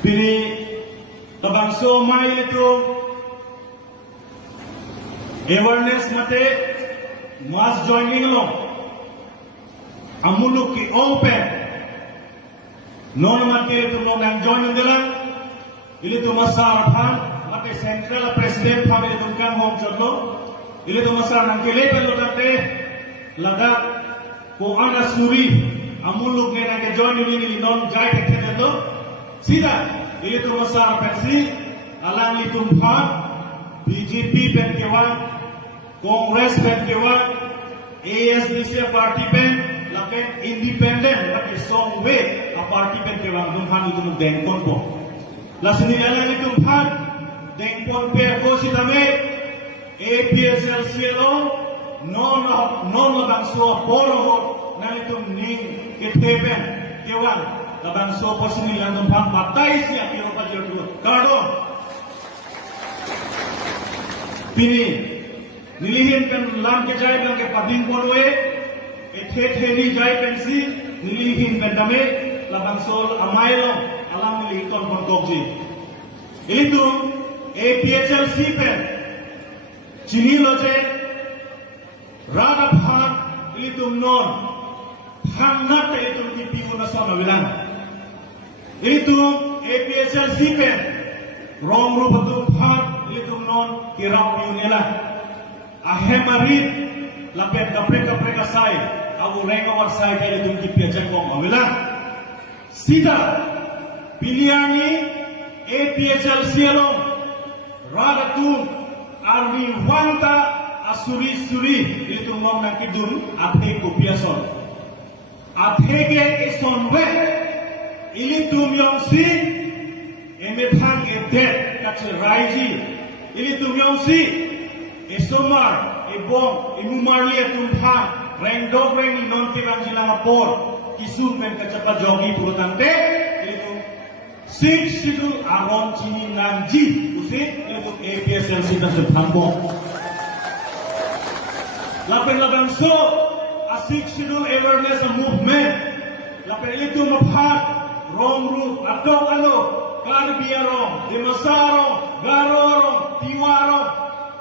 Pini tabangso mai itu awareness mate mass joining lo amuluk ki open non mate itu lo nang join ndela ili tu masar phan mate central president phan ili tumkan hom chotlo ili tu masar nang kele pelo tate laga ko ana suri amuluk ne nang join ini non jai ke lo sida ili tu masar pensi alang li tumpan BJP pen kewan Congress pen kewan ASDC party pen lapen independent lapen songwe a party pen kewan tumpan itu dengkon po lasini alang li tumpan dengkon pe ko sitame APSL cielo non bangso polo na itu ning ketepen kewan labang so posini landum phang batai sia kiro pa jodu kardo pini nilihin kan lam ke jai bang ke pading polwe theni jai pensi nilihin kan dame labang so amailo alam nili ton kon tokji itu APSL pen chini loje rada phang itu non hangat itu kipi una sona bilang itu APSL pen rong rupatum phat itu non kirap yunela ahemarit lapet kapre kasai abu renga warsai ke itu kipi aja kong bilang sida piliani APSL sialong radatum arwi wanta asuri itu ngom nak kidun aphe kopiason athege esonwe ili tum yong si emethang edet kache raiji ili tum yong si esomar ebong imumarli atum tha rengdog reng non ke bang jila ngapor kisum men kachapa jogi purutante ili tum sik sidul aron chini namji usit ili tum APSL sita se thambong lapen so asik sidul awareness movement lapen itu maphat romru adok alo karbiaro demasaro garoro tiwaro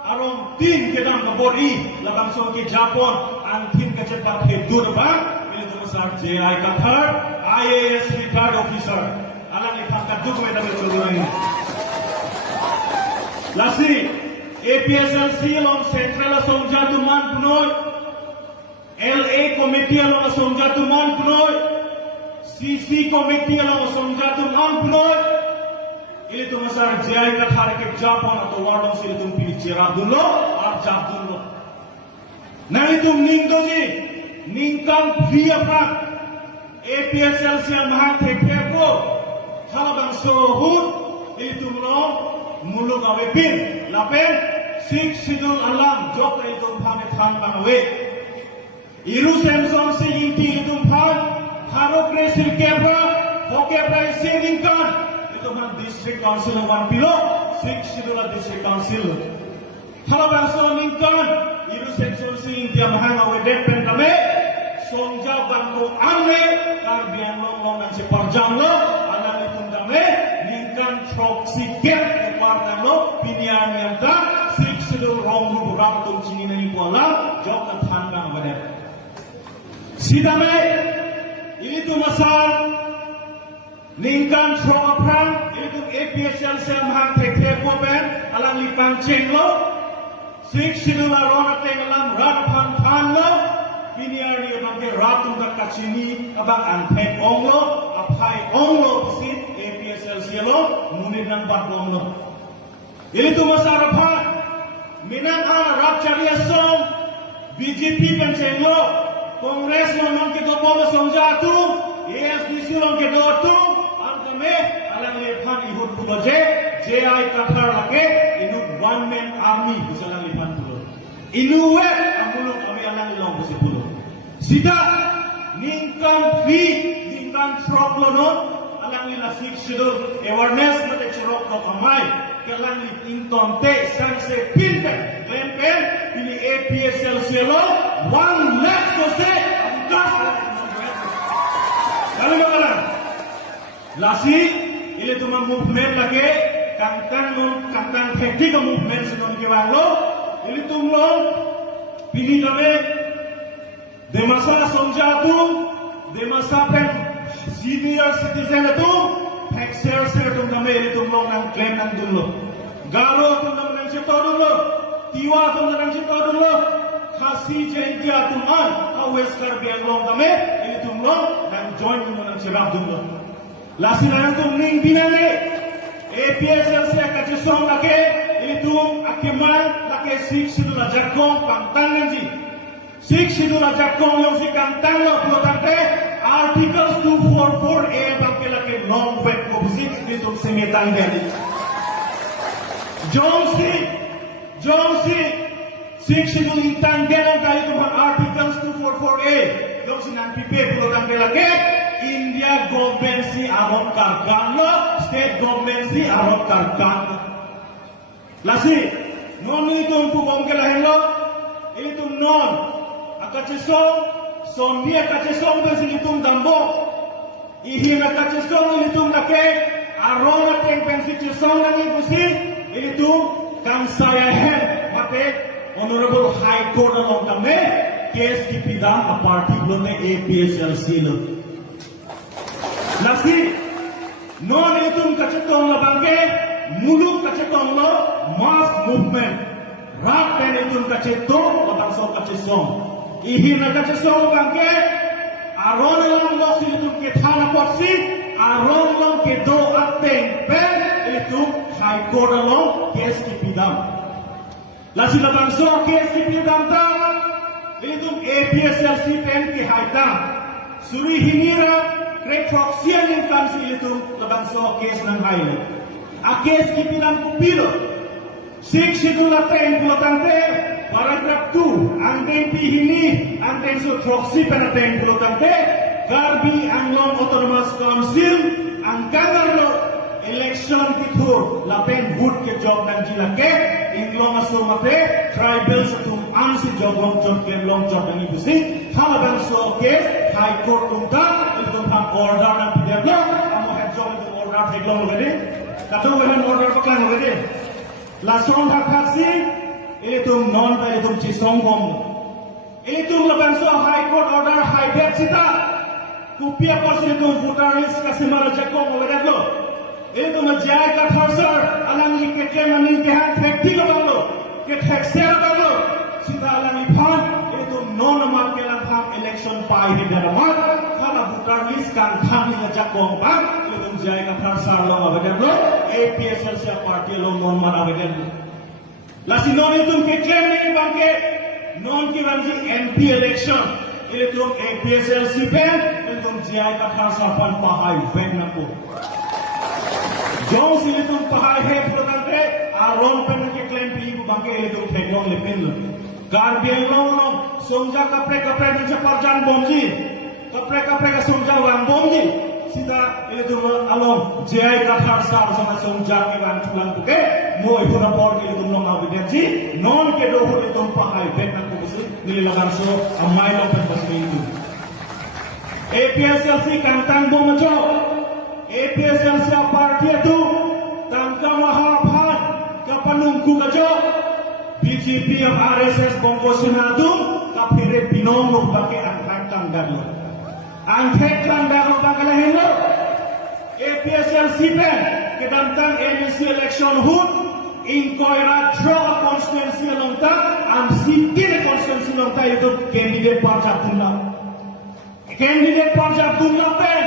arong tin kedam kabori lapan so ke Japon antin ke cepat ke durba itu besar JI Qatar IAS retired officer alang ipangkat dokumen dari ini lasi APSL silong central songjatu man punoy LA committee along songjatu man punoy CC committee along songjatu man punoy ili tu masar jai Qatar ke Japon atau warung sila tum pilih cerah dulu arjab dulu nah itu ningdoji ningkan via pak APSL siang mahal tekeko halabang sohut itu muluk awepin lapen sik sidul alam jok itu phame thang banawe iru samsung si inti itu pham haro presil kebra hoke prai seringkan itu man district council one below sik sidul district council halo bangso ningkan iru samsung si inti mahang awe depen kame sonja bantu ane kar bian long nan si parjang lo anan itu kame ningkan proxy gap warna lo pinian yang dah sik sidul rong rubram tum chini nai bola jok kan thanga bade sida mai ini tu masal ningkan thro apran ini tu APSL sem hang thekhe ko ben alang lipang cheng lo sik sidul arona tengalam rat phan lo pinian ni bangke ratu dak kachini abang anthek ong lo aphai ong lo sit APSL sialo munir nang bat ong lo ini tu masyarakat minang rap cari song BJP pencenglo Kongres non kita bola songjatu ASDC non kita tu angkame alang lepan ihut puloje JI Qatar lagi inu one man army bisa lang lepan pulo inu amulung kami alang ilong bisa pulo sida ningkan ningkan frog lono alang ilasik sidul awareness mate chirok no kamai kelang inton te sanse pinter lempen ini APSL selo 1 lakh sose angkas kalau magalan lasi Ili tuma movement lagi, kangkang hektik ke movement senon ke banglo. Ili tumlong pilih kami demasa sonjatu, demasa pen senior citizen itu, hekser tum kami ili tumlong nang klaim nang dulu. Garo tum nang cipta dulu, tiwa tum nang cipta dulu. Khasi jengkia tuman, awes kar bianglong kami ili tumlong nang join nang cerap dulu. Lasinan tum ning binane APSL se kacusong lake itu akiman lake sik sidula jakong pangtan nanti sik sidula jakong yang si kantang lo protante articles 244A bangke lake long wet kopsi itu semetan jadi Jongsi sik sidul intan gelang kali itu articles 244A yang si nanti pe protante lake India government si arok karkan lo, state government si arok karkan. Lasi, non itu untuk bangke lain lo, itu non. Akacesong, sondi akacesong besi itu dambo. Ihin akacesong itu lake, arong ateng pensi cesong lagi busi, itu kan saya hen mate honorable high court along kami, case dipidang a party belum APSLC lo. Lasi, non itu kacetong la bangke, muluk kacetong lo, mass movement. Rak pen itu kacetong, la bangso kacetong. Ihin na kacetong bangke, aron lang lo itu ketana porsi, aron lang kedo ateng pen itu high court lo kes kipidam. Lasi la bangso kes kipidam ta, itu APSLC pen ki haitang. Suri hinira Krek proksian yang kansi itu lebang so kes nang haile. A kes kipinam kupilo. Sik sidula ten pulotante paragraph 2 anteng pihini anteng so proksi penateng pulotante garbi anglong autonomous council angkangan lo election kitur lapen vote ke job dan jilake inglong asomate tribal setum ansi job long job dan ibu sing halaban so kes high court tungtang ham order na pidablo amo hekjong itu order heglong lagi katu wehan order pakang lagi lasong haksi ini tum non pa itu cisong bom ini tum laban so high court order high bet sita kupia pas itu voter list kasih mara jakong lagi lo ini tum jai ka thorsar alang ni ke mani ke hat hekti lo ke heksel lo sita alang iphan ini tum non ma ke lang election pai di dalam voter list kan kami ngajak bang itu jai ka thorsar lo abedan lo APSL siap parti lo non mana abedan lasi non itu ke claim ni bangke non ki banji MP election itu APSL si pen itu jai ka thorsar pan pahai ven naku jong si itu pahai he protante aron pen ke claim pi bangke itu thekong lepen lo garbiang lo sonja kapre ni parjan bomji kapre ka sonja wang bomji sida itu along jai ka thorsar sama sonja ke wang tulang buke moi pura por itu no ma bidenji non ke do itu pahai ven naku busi nililagan so amai lo pen bas itu APSLC kantang bomajo APSLC parti itu tangka mahaphat kapanungku kajo BJP of RSS bongko sinadum kapire binong lo bake angkat tangdalo angkat tangdalo bakal helo APSLC pen kedantang MEC election hut inkoira draw constituency longta am sitin constituency longta itu candidate parjab tunla pen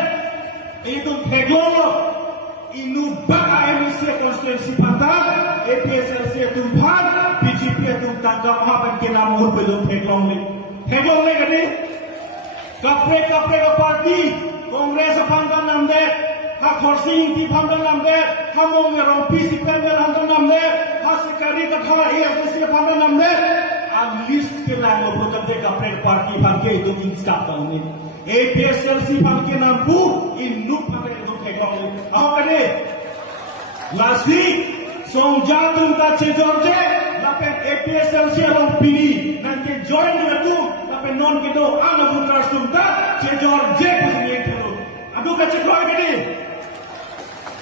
itu heglolo inu baka MEC constituency patah APSLC tumpan BJP tangkap mapan kena mohon belum heglong ni kadi kapre ka parti kongres pandan namde ha kursi inti pandan namde ha mongerong PC pandan namde ha sekali kata AFC pandan namde am list ke lang botate kapre parti bangke itu inskap ni APSLC bangke nampu inu pakai itu heglong ni apa kadi lasi Songjatung ta cedorje, lapen APSLC along pini, nanti join dengan tu, lapen non kita anak putra sumta cedorje pasal itu. Aduh kacekoi gini.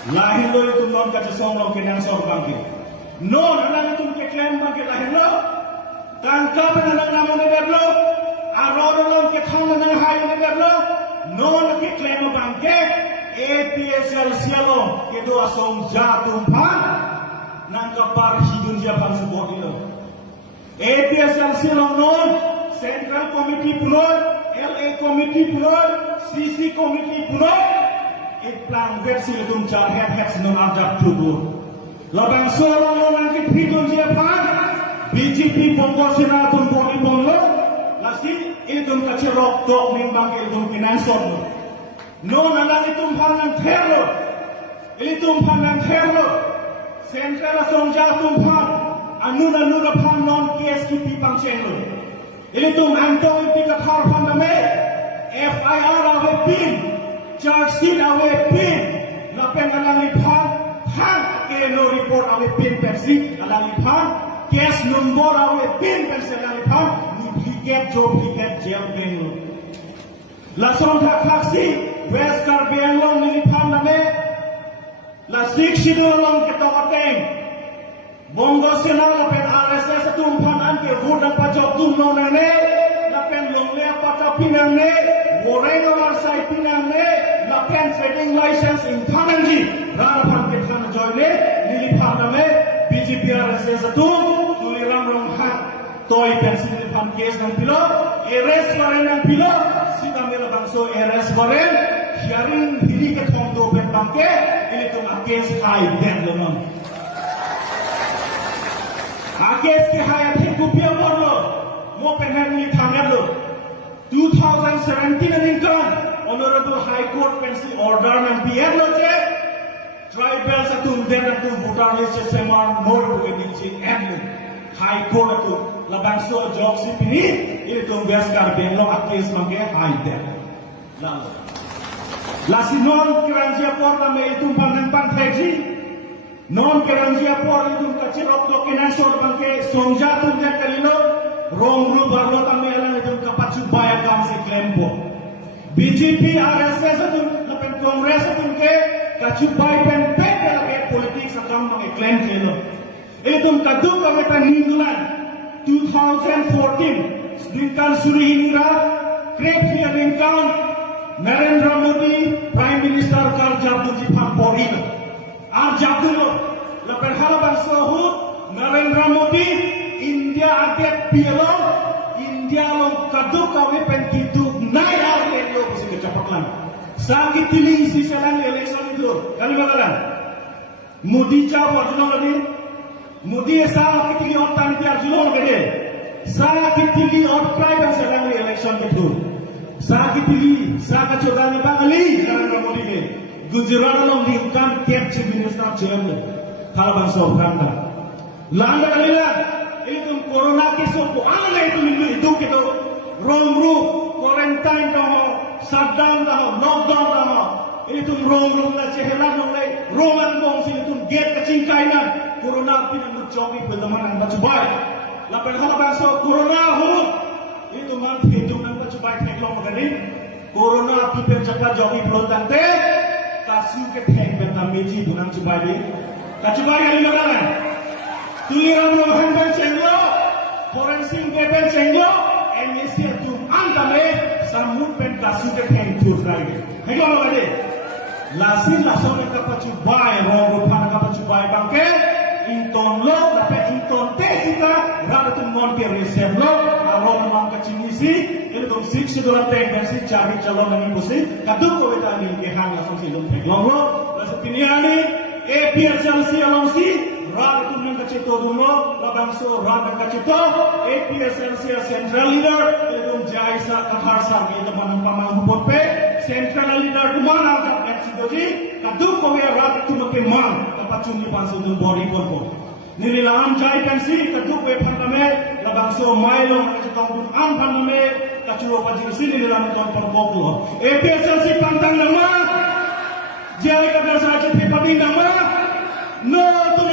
lahir lo itu non kaca somong kenang sor bangke non anak itu ke klaim bangke lahir lo tangkap anak nama negara lo aror lo ke thang anak hai negara lo non ke klaim bangke APSL sialo ke do asong jatuh pan nang kapar hidun dia bang sebut lo APSL sialo non Central Committee Puroi LA Committee Puroi CC Committee Puroi plan versi itu cari head senang ajak tubuh. Labang solo nanti video dia pan BJP Bongkok Sinatun Boli Bonglo, lasi itu kacirok dok nimbang itu finansor. No nalang itu pangan teror, itu pangan teror. Central Sonja tumpan, anu pan non KSKP pangcenglo. Itu antong itu kathar pandame FIR awe pin. Charge awe pin lapen alang lipan han ke no report awe pin persi alang lipan case number awe pin persi alang lipan duplicate jail benglo lason taksi west car benglo lipan name la sik sidolong ketokateng bongo sena lapen RSS tumpan anke hudang pajok tumno nane lapen longle apata pinane goreng awar sai pinane lapen trading license in Thananji Ranapan Petana Joyne Nilipaname BJP RSS tu tuliram ronghan toy pensi Nilipan case nang pilo arrest karen nang pilo sida mera bangso arrest karen hearing hili ke thong do pen bangke ini tu case high den lomam case ke high thik kupia morlo mo penhan ni thanelo 2017 ningkan Honorable High Court pensi order ng PM loje tribal sa tunden at voter list sa mga normal din end High Court at labang so job si pini itong beskar benlo at case mange high debt lalu lasi non keranjia por na may itong panganpan teji non keranjia por itong kachirok do kinansor bangke songja tunden kalilo rong ru barlo kami alang itong kapatsubayan kang si Klembo BJP RSS itu lepen Kongres itu ke kacubai pen lagi politik sedang mengiklaim kelo. Itu kadung kami England 2014 sedangkan Suri Indra Krep hearing count Narendra Modi Prime Minister Kar Jabdu Jipang Porin Ar Jabdu lepen halaban sahut Narendra Modi India adet pielong India long kadung kami pen kitu naik lo bisa kecepatan. Sakit pilih isi selang election itu. Kali bagalan. Modi jawab jual lagi. Modi sakit pilih orang tiar jual lagi. Sakit pilih orang private selang election itu. Sakit pilih sakit coba ni bangali karena Modi ke. Gujarat long diungkap tiap jenis nasional. Kalau bangsa Uganda. Landa kali lah. Itu corona kesok. Apa itu kita romru quarantine dah. Shutdown dah, lockdown dah. Itu rong na cehelan nong lay roman bong sini tu get kacing kainan. Corona pinang mencobi penteman ang bacubai. Lapan hala bangso corona hu. Itu man hidup nang bacubai teklong magani. Corona pipen cepat jogi pelotang te. Kasu ke teng bentam meji dunang cubai di. Kacubai kali lokalan. Tuliran rohan ben cenglo. Forensik ben cenglo. MSC tu antame samut pen kasu ke teng tur lagi. Hego magani. Lasin lason kapacubai rong rupan kapacubai bangke. Inton lo, tapi inton teh kita rada tu mon ke resem lo, aron mang kacimisi, itu tu sik sudah teh dan si cari calon lagi musi, kadung ko kita ni ke hang langsung si lo teh lo, lalu piniani, APSL si along si, rada tu nang kacito dulu, labang so rada kacito, APSL si central leader, itu jaisa kathar kita teman pamang hubot pe, central leader tu mana kat eksidoji, kadung ko ya rada tu makin mang. Pacungi pansu tu body pun. Nililaan jai pensi kaduk we pandame labang so mailo ngajutong dun an pandame kaculo pajing sini nililaan ton perpoklo. APSL si pantang nama jai kadar sajit pipati nama no tu